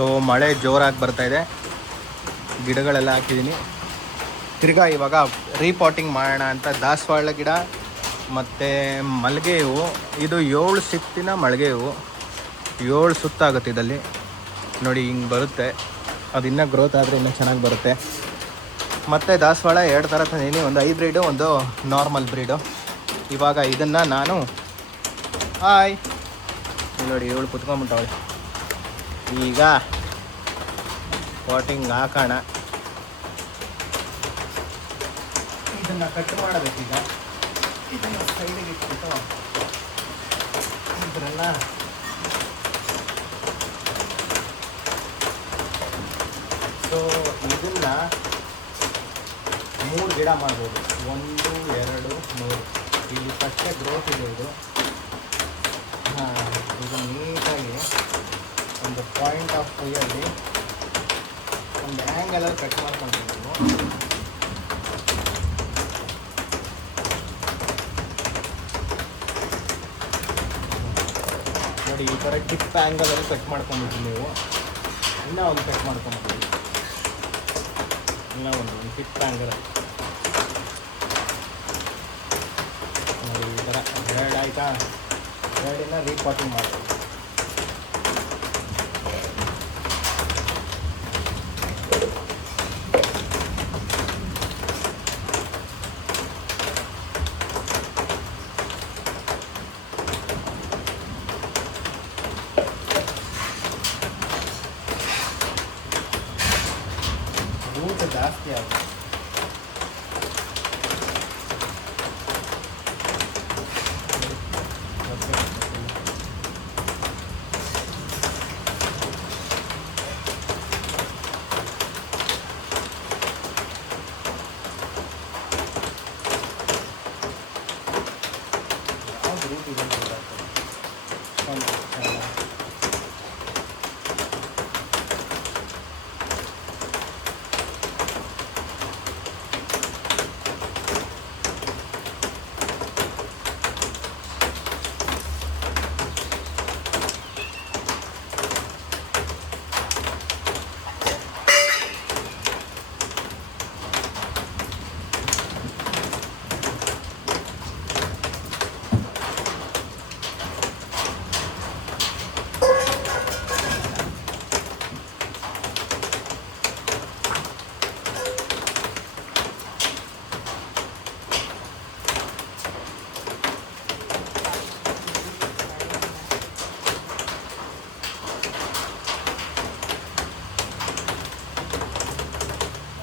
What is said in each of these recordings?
So ಮಳೆ ಜೋರಾಗಿ ಬರ್ತಾಯಿದೆ, ಗಿಡಗಳೆಲ್ಲ ಹಾಕಿದ್ದೀನಿ. ತಿರ್ಗಾ ಇವಾಗ ರೀಪಾಟಿಂಗ್ ಮಾಡೋಣ ಅಂತ ದಾಸವಾಳ ಗಿಡ ಮತ್ತು ಮಲ್ಲಿಗೆ ಹೂವು. ಇದು 7 ಸಿಪ್ಪಿನ ಮಲ್ಲಿಗೆ ಹೂವು, 7 ಸುತ್ತಾಗುತ್ತೆ ಇದರಲ್ಲಿ ನೋಡಿ, ಹಿಂಗೆ ಬರುತ್ತೆ. ಅದು ಇನ್ನೂ ಗ್ರೋತ್ ಆದರೆ ಇನ್ನೂ ಚೆನ್ನಾಗಿ ಬರುತ್ತೆ. ಮತ್ತು ದಾಸವಾಳ 2 ಥರ ತಂದೀನಿ, ಒಂದು ಹೈಬ್ರಿಡು, ಒಂದು ನಾರ್ಮಲ್ ಬ್ರೀಡು. ಇವಾಗ ಇದನ್ನು ನಾನು ನೋಡಿ 7 ಕುತ್ಕೊಂಡ್ಬಿಟ್ಟವಳೆ. ಈಗ ಪಾಟಿಂಗ್ ಹಾಕೋಣ. ಇದನ್ನು ಕಟ್ ಮಾಡಬೇಕೀಗ. ಇದನ್ನು ಸೈಡಿಗೆ ಇಟ್ಬಿಟ್ಟು ಇದರೆಲ್ಲ ಸೊ ಇದನ್ನು 3 ಗಿಡ ಮಾಡ್ಬೋದು, 1, 2, 3. ಇಲ್ಲಿ ಫಸ್ಟೇ ಗ್ರೋತ್ ಇದೆ ಇದು. ಇದು ನೀಟಾಗಿ ಒಂದು ಪಾಯಿಂಟ್ ಆಫ್ ವ್ಯೂಯಲ್ಲಿ ಒಂದು ಆ್ಯಂಗಲಲ್ಲಿ ಕಟ್ ಮಾಡ್ಕೊಳ್ತೀವಿ ನೀವು. ನೋಡಿ ಈ ಥರ ಟಿಪ್ ಆ್ಯಂಗಲಲ್ಲಿ ಕಟ್ ಮಾಡ್ಕೊಂಡ್ಬಿಟ್ಟು ನೀವು ಇನ್ನೂ ಒಂದು ಕಟ್ ಮಾಡ್ಕೊಂಡ್ಬಿಟ್ಟು ಇನ್ನೂ ಒಂದು ಟಿಪ್ ಆ್ಯಂಗಲಲ್ಲಿ ನೋಡಿ ಈ ಥರ 2 ಆಯಿತಾ. 2 ರೀಪಾಟಿಂಗ್ ಮಾಡ್ತೀವಿ. ರೂಟ್ ಜಾಸ್ತಿ ಆಗುತ್ತೆ.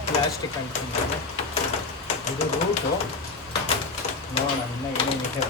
ಪ್ಲಾಸ್ಟಿಕ್ ಅಂಟಿಕೊಂಡಿದೆ. ಇದು ರೂಟು ನೋಡೋಣ ಇನ್ನೂ ಏನೇನಿದೆ.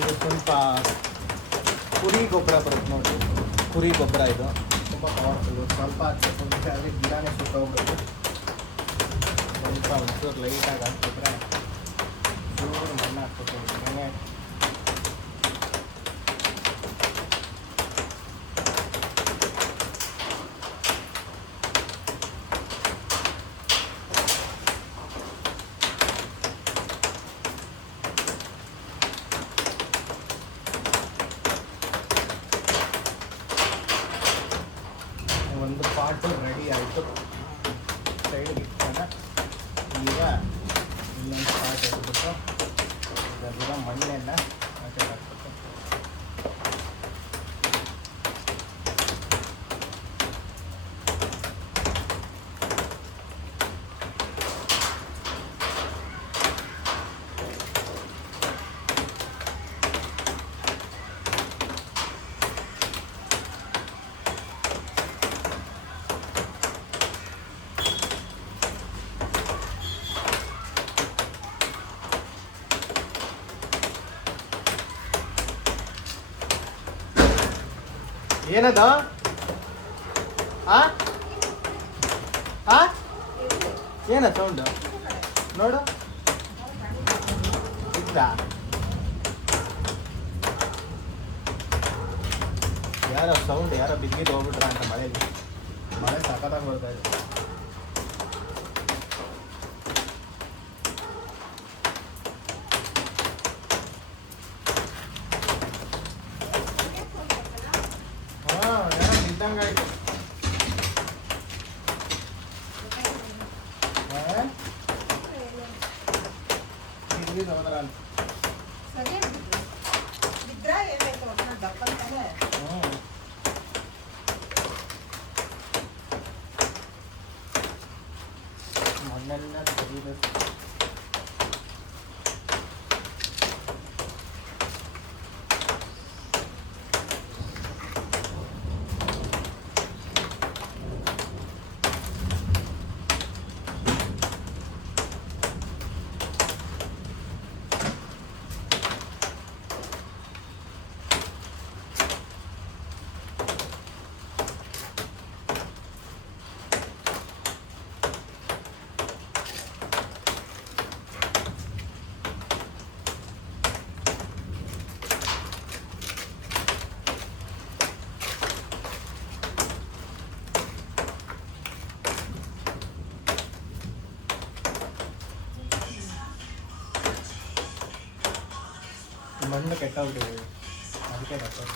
ಇದು ಸ್ವಲ್ಪ ಕುರಿ ಗೊಬ್ಬರ ಬರುತ್ತೆ ನೋಡಿ, ಕುರಿ ಗೊಬ್ಬರ ಇದು ತುಂಬ ಪವರ್ಫುಲ್ಲು. ಸ್ವಲ್ಪ ಹಾಕ್ಬಿಟ್ಟು ಅಲ್ಲಿ ಗಿಡನೇ ಸುಟ್ಟೋಗ್ಬೇಕು. ಸ್ವಲ್ಪ ಒಂಚೂರು ಲೈಟಾಗಿ ಹಾಕ್ಬಿಟ್ರೆ ಚೂರು ಮಣ್ಣು ಹಾಕ್ಬಿಟ್ಟು ಮನೆ ಒಂದು ಪಾಟು ರೆಡಿ ಆಯಿತು. ಸೈಡ್ಗೆ ಇಟ್ಟಾಗ ಈಗ ಇನ್ನೊಂದು ಪಾಟ್ ಎತ್ಬಿಟ್ಟು ಇದೆಲ್ಲ ಮಣ್ಣೆಲ್ಲ ಆಚೆ ಹಾಕ್ಬಿಟ್ಟು ಏನದು ಏನ ಸೌಂಡು ನೋಡು ಇದ್ದ ಯಾರೋ ಸೌಂಡ್ ಯಾರೋ ಬಿದ್ದಿದ್ದು ಹೋಗ್ಬಿಟ್ರ ಅಂತ ಮಳೆ ಸಖತ್ತಾಗಿ ಬರ್ತಾ ಇದೆ. ಏನೋ ಬಿದ್ದಂಗಾಯ್ತು. ಮಣ್ಣೆಲ್ಲ ತೆಗಿಬೇಕು. ಮಣ್ಣು ಕೆಟ್ಟೋಗ್ಬಿಟ್ಟಿದೆ ಅದಕ್ಕೆ ಡಾಕ್ಟರ್.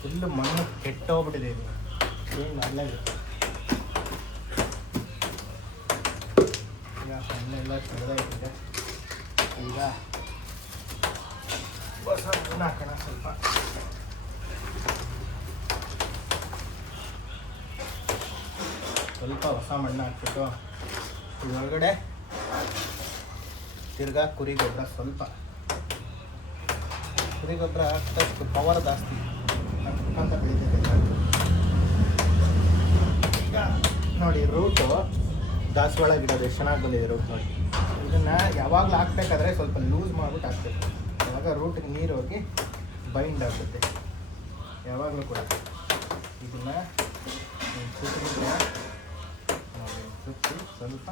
ಫುಲ್ಲು ಮಣ್ಣು ಕೆಟ್ಟೋಗ್ಬಿಟ್ಟಿದೆ ಇದು. ಏನು ಅಲ್ಲ ಈಗ ಮಣ್ಣೆಲ್ಲ ತೆಗೆದಾಯ್ತಿದೆ. ಈಗ ಹೊಸ ಮಣ್ಣು ಹಾಕೋಣ ಸ್ವಲ್ಪ. ಹೊಸ ಮಣ್ಣು ಹಾಕ್ಬಿಟ್ಟು ಇದರೊಳಗಡೆ ತಿರ್ಗಾ ಕುರಿ ಗೊಬ್ಬರ ಸ್ವಲ್ಪ. ಕುರಿ ಗೊಬ್ಬರ ಹಾಕಿದಷ್ಟು ಪವರ್ ಜಾಸ್ತಿ ಅಂತ ಬೆಳೀತೈತೆ. ಈಗ ನೋಡಿ ರೂಟು ದಾಸವಾಳ ಗಿಡದ ಎಷ್ಟು ಚೆನ್ನಾಗಿ ಬಂದಿದೆ ರೂಟ್ ನೋಡಿ. ಇದನ್ನು ಯಾವಾಗಲೂ ಹಾಕ್ಬೇಕಾದ್ರೆ ಸ್ವಲ್ಪ ಲೂಸ್ ಮಾಡಿಬಿಟ್ಟು ಹಾಕ್ಬೇಕು. ಯಾವಾಗ ರೂಟಿಗೆ ನೀರು ಹೋಗಿ ಬೈಂಡ್ ಆಗುತ್ತೆ. ಯಾವಾಗಲೂ ಕೂಡ ಇದನ್ನು ಸುತ್ತಿದ್ರೆ ನೋಡಿ ಸುತ್ತಿ ಸ್ವಲ್ಪ.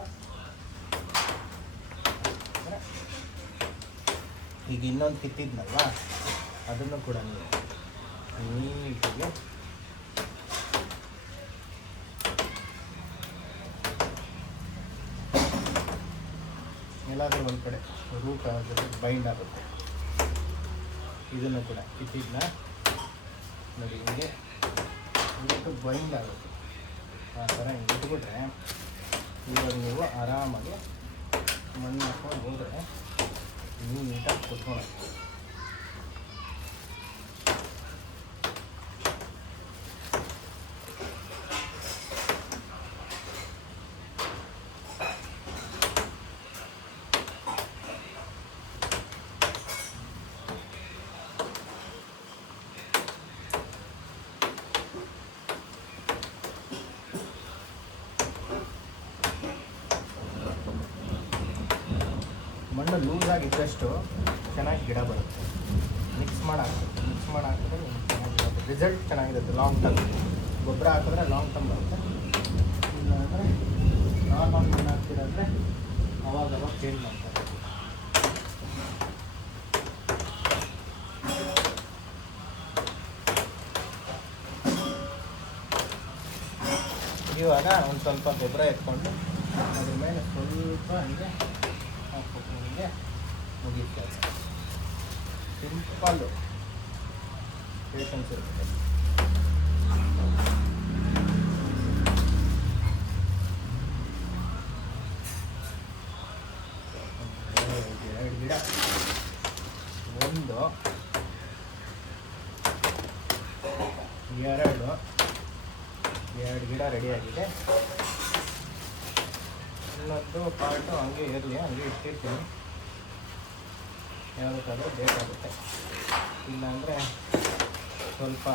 ಈಗ ಇನ್ನೊಂದು ಕಿತ್ತಿದ್ನಲ್ವ ಅದನ್ನು ಕೂಡ ನೀಟಾಗಿ ಎಲ್ಲಾದರೂ ಒಂದು ಕಡೆ ರೂಟ್ ಆಗುತ್ತೆ ಬೈಂಡ್ ಆಗುತ್ತೆ. ಇದನ್ನು ಕೂಡ ಕಿತ್ತಿದ್ನ ನೋಡಿ ಹಿಂಗೆ ರೂಟ್ ಬೈಂಡ್ ಆಗುತ್ತೆ. ಆ ಥರ ಹಿಂಗೆ ಇಟ್ಬಿಟ್ರೆ ಇವಾಗ ನೀವು ಆರಾಮಾಗಿ ಮಣ್ಣು ಹಾಕ್ಕೊಂಡು ಹೋದರೆ ನೀಟಾಗಿ ಕುತ್ಕೊಳ್ಳೋದು. ಮಣ್ಣು ಲೂಸಾಗಿದ್ದಷ್ಟು ಚೆನ್ನಾಗಿ ಗಿಡ ಬರುತ್ತೆ. ಮಿಕ್ಸ್ ಮಾಡಿ ಹಾಕಿದ್ರೆ ಚೆನ್ನಾಗಿರುತ್ತೆ. ರಿಸಲ್ಟ್ ಚೆನ್ನಾಗಿರುತ್ತೆ ಲಾಂಗ್ ಟರ್ಮ್. ಗೊಬ್ಬರ ಹಾಕಿದ್ರೆ ಲಾಂಗ್ ಟರ್ಮ್ ಬರುತ್ತೆ. ಇಲ್ಲಾಂದರೆ ನಾರ್ಮಲ್ ಮಣ್ಣು ಹಾಕ್ತಿರಾದರೆ ಅವಾಗವಾಗ ಚೇಂಜ್ ಮಾಡ್ತಾರೆ. ಇವಾಗ ಒಂದು ಸ್ವಲ್ಪ ಗೊಬ್ಬರ ಎತ್ಕೊಂಡು ಅದ್ರ ಮೇಲೆ ಸ್ವಲ್ಪ ಹೀಗೆ ಹಾಕ್ಬೇಕು. ನಿಮಗೆ ಮುಗಿಯುತ್ತೆ. ಸಿಂಪಲ್ಲು ಪೇಷನ್ಸ್ ಇರುತ್ತೆ. ಒಂದು ಎರಡು ಗಿಡ ರೆಡಿಯಾಗಿದೆ. ಇನ್ನೊಂದು ಪಾರ್ಟು ಹಂಗೆ ಇರಲಿ, ಹಂಗೆ ಇಟ್ಟಿರ್ತೀನಿ, ಯಾವುದಕ್ಕಾದ್ರೂ ಬೇಕಾಗುತ್ತೆ. ಇಲ್ಲಾಂದರೆ ಸ್ವಲ್ಪ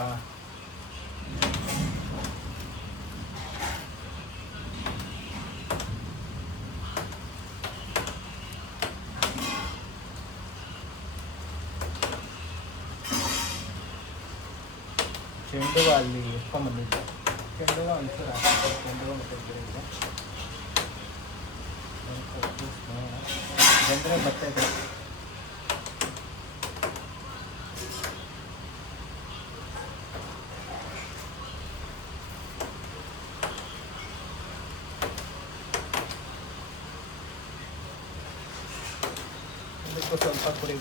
ಚೆಂಡು ಅಲ್ಲಿ ಎತ್ಕೊಂಡ್ಬಂದಿದ್ದೆ. ಚೆಂಡು ಒಂಚೂರು ಹಾಕಿದ್ದೆ, ಚೆಂಡು ಮತ್ತು ಗಿಡವಿದೆ. ಜನರೇ ಬರ್ತಾಯಿದೆ. ಇದಕ್ಕೂ ಸ್ವಲ್ಪ ಕುರಿ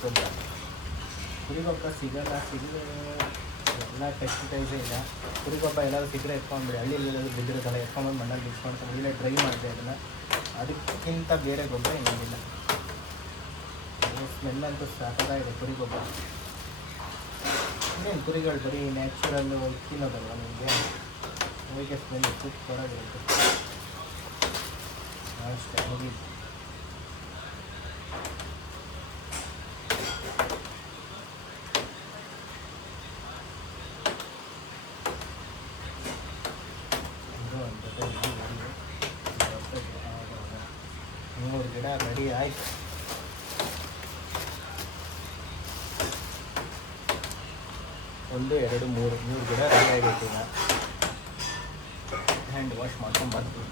ಗೊಬ್ಬರ ಸಿಗಲ್ಲ ಎಲ್ಲ ಪೆಸ್ಟಿಸೈಡ್ಸೇ ಇಲ್ಲ. ಕುರಿ ಗೊಬ್ಬರ ಎಲ್ಲಾದರೂ ಸಿಕ್ಕರೆ ಎತ್ಕೊಂಡ್ಬಿಡಿ. ಹಳ್ಳಿಯಲ್ಲಿ ಎಲ್ಲಾದರೂ ಬಿದ್ದಿರೋದಲ್ಲ, ಎತ್ಕೊಂಡ್ಬಂದು ಮಣ್ಣಲ್ಲಿ ಬಿಟ್ಕೊಂಡು ಇಲ್ಲೇ ಡ್ರೈ ಮಾಡಿದೆ ಅದನ್ನು. ಅದಕ್ಕಿಂತ ಬೇರೆ ಗೊಬ್ಬರ ಏನಿಲ್ಲ. ಸ್ಮೆಲ್ಲಂತೂ ಸಾಕಾಗಿದೆ ಕುರಿ ಗೊಬ್ಬರ. ಇನ್ನೇನು ಕುರಿಗಳು ಬರೀ ನ್ಯಾಚುರಲ್ಲು ತಿನ್ನೋದಲ್ವ ನಿಮಗೆ, ಅದಕ್ಕೆ ಸ್ಮೆಲ್ ಸೂಪರಾಗಿರುತ್ತೆ ಅಷ್ಟೇ. ಹೋಗಿ ಮೂರು ಗಿಡ ರೆಡಿ ಆಯ್ತು. ಒಂದು ಎರಡು ಮೂರು ಗಿಡ ರೆಡಿ ಆಗೈತೆ. ಈಗ ಹ್ಯಾಂಡ್ ವಾಶ್ ಮಾಡ್ಕೊಂಡು ಬರ್ತೀವಿ.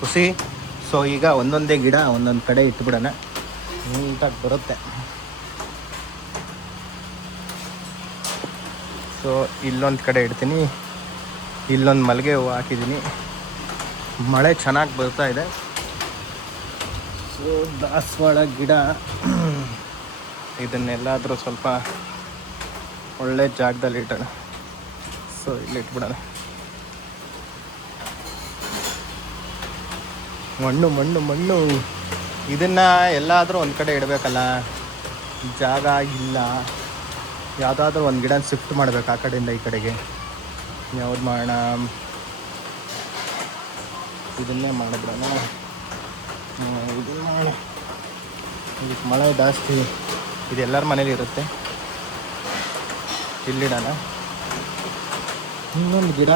ಖುಷಿ. ಸೊ ಈಗ ಒಂದೊಂದೇ ಗಿಡ ಒಂದೊಂದು ಕಡೆ ಇಟ್ಬಿಡೋಣ, ನೀಟಾಗಿ ಬರುತ್ತೆ. ಸೊ ಇಲ್ಲೊಂದು ಕಡೆ ಇಡ್ತೀನಿ, ಇಲ್ಲೊಂದು ಮಲ್ಲಿಗೆ ಹೂವು ಹಾಕಿದ್ದೀನಿ. ಮಳೆ ಚೆನ್ನಾಗಿ ಬರ್ತಾ ಇದೆ. ಸೊ ದಾಸವಾಳ ಗಿಡ ಇದನ್ನೆಲ್ಲಾದರೂ ಸ್ವಲ್ಪ ಒಳ್ಳೆ ಜಾಗದಲ್ಲಿ ಇಟ್ಟೋಣ. ಸೊ ಇಲ್ಲಿ ಇಟ್ಬಿಡೋಣ. ಮಣ್ಣು ಇದನ್ನು ಎಲ್ಲಾದರೂ ಒಂದು ಕಡೆ ಇಡಬೇಕಲ್ಲ, ಜಾಗ ಇಲ್ಲ. ಯಾವುದಾದ್ರೂ ಒಂದು ಗಿಡ ಶಿಫ್ಟ್ ಮಾಡಬೇಕು ಆ ಕಡೆಯಿಂದ ಈ ಕಡೆಗೆ. ಯಾವ್ದು ಮಾಡೋಣ, ಇದನ್ನೇ ಮಾಡಿಬಿಡೋಣ. ಇದನ್ನು ಮಾಡೋಣ. ಇದಕ್ಕೆ ಮಳೆ ಜಾಸ್ತಿ, ಇದೆಲ್ಲರ ಮನೇಲಿ ಇರುತ್ತೆ. ಇಲ್ಲಿಡೋಣ. ಇನ್ನೊಂದು ಗಿಡ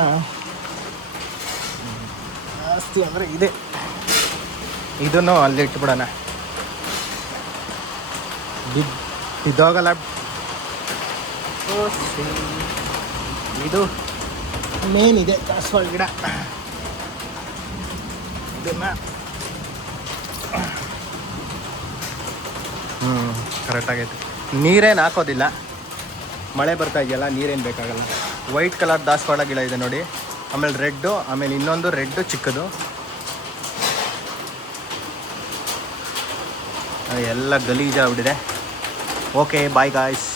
ಜಾಸ್ತಿ ಅಂದರೆ ಇದೆ, ಇದನ್ನು ಅಲ್ಲಿ ಇಟ್ಬಿಡೋಣ. ಬಿದ್ದೋಗಲ್ಲ. ಇದು ಮೇನ್ ಇದೆ ದಾಸವಾಳ ಗಿಡ. ಇದನ್ನು ಕರೆಕ್ಟಾಗೈತೆ. ನೀರೇನು ಹಾಕೋದಿಲ್ಲ, ಮಳೆ ಬರ್ತಾ ಇದೆಯಲ್ಲ, ನೀರೇನು ಬೇಕಾಗಲ್ಲ. ವೈಟ್ ಕಲರ್ ದಾಸವಾಳ ಗಿಡ ಇದೆ ನೋಡಿ, ಆಮೇಲೆ ರೆಡ್ಡು, ಆಮೇಲೆ ಇನ್ನೊಂದು ರೆಡ್ಡು ಚಿಕ್ಕದು. ಎಲ್ಲ ಗಲೀಜಾಗ್ಬಿಟ್ಟಿದೆ. Okay, bye guys.